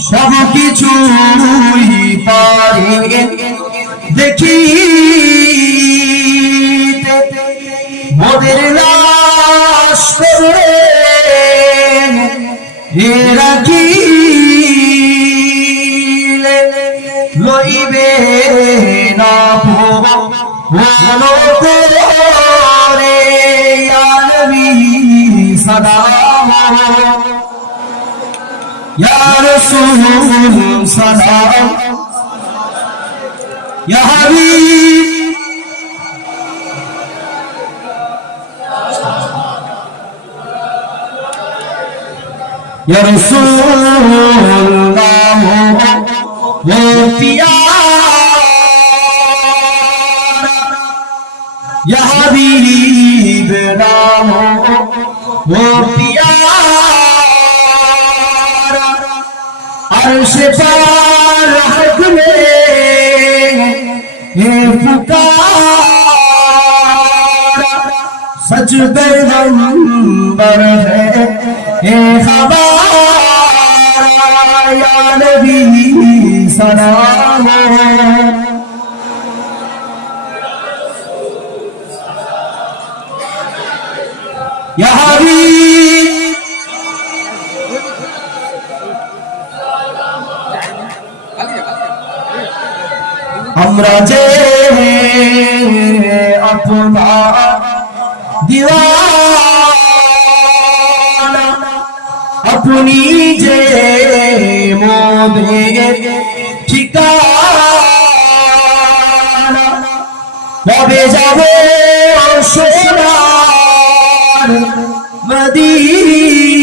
সব কিছুই পারে। দেখি। মোদের লাশ করে লইবে না ভোলো করে সালাম يا رسول سلام يا حبيب يا رسول الله وفيا يا حبيب نام وفيا अर्श पर हक में ये पुकार सच पैगंबर है ये खबर या नबी सलाम या हबीब আমরা যে দিওয়ানা আপনি যে মোদের ঠিকানা কবে যাব সোনার মদিনা?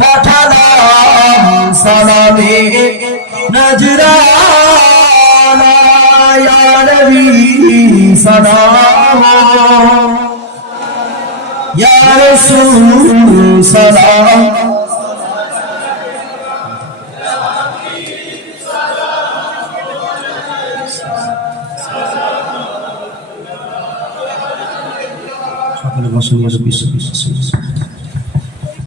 পাঠালাম সালামে নজরানা সকলে বসে বিশ্ব বিশ্ব